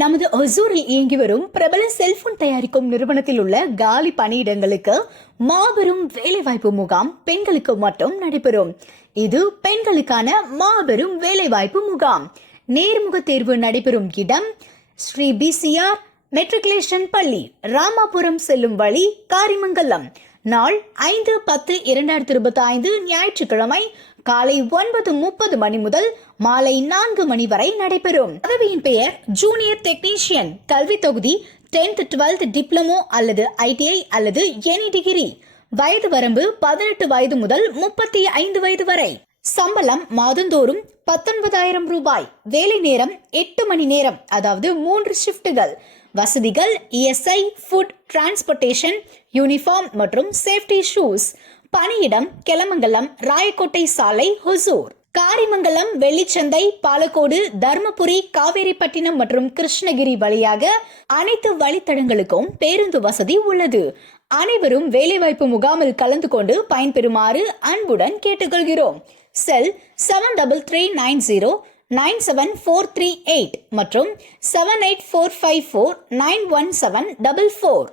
நமது ஒசூரில் இயங்கி வரும் பிரபல செல்போன் தயாரிக்கும் நிறுவனத்தில் உள்ள காலி பணியிடங்களுக்கு மாபெரும் வேலைவாய்ப்பு முகாம் பெண்களுக்கு மட்டும் நடைபெறும். இது பெண்களுக்கான மாபெரும் வேலைவாய்ப்பு முகாம். நேர்முக தேர்வு நடைபெறும் இடம் ஸ்ரீ பிசிஆர் மெட்ரிகுலேஷன் பள்ளி, ராமாபுரம் செல்லும் வழி, காரிமங்கலம். நாள் 5/10/2025 ஞாயிற்றுக்கிழமை காலை 9:30 மணி முதல் மாலை 4 மணி வரை நடைபெறும். பதவியின் பெயர் ஜூனியர் டெக்னீஷியன். கல்வி தொகுதி 10th 12th டிப்ளமோ அல்லது ITI அல்லது எனி டிகிரி. வயது வரம்பு 18 வயது முதல் 35 வயது வரை. சம்பளம் மாதந்தோறும் 19,000 ரூபாய். வேலை நேரம் 8 மணி நேரம், அதாவது 3 ஷிப்டுகள். வசதிகள் ESI, ஃபுட், டிரான்ஸ்போர்டேஷன், யூனிஃபார்ம் மற்றும் சேஃப்டி ஷூஸ். பணியிடம் கெலமங்கலம், ராயக்கோட்டை சாலை, ஹொசூர். காரிமங்கலம், வெள்ளிச்சந்தை, பாலக்கோடு, தர்மபுரி, காவேரிப்பட்டினம் மற்றும் கிருஷ்ணகிரி வழியாக அனைத்து வழித்தடங்களுக்கும் பேருந்து வசதி உள்ளது. அனைவரும் வேலைவாய்ப்பு முகாமில் கலந்து கொண்டு பயன்பெறுமாறு அன்புடன் கேட்டுக்கொள்கிறோம். செல் 7339097438 மற்றும் 7845491744.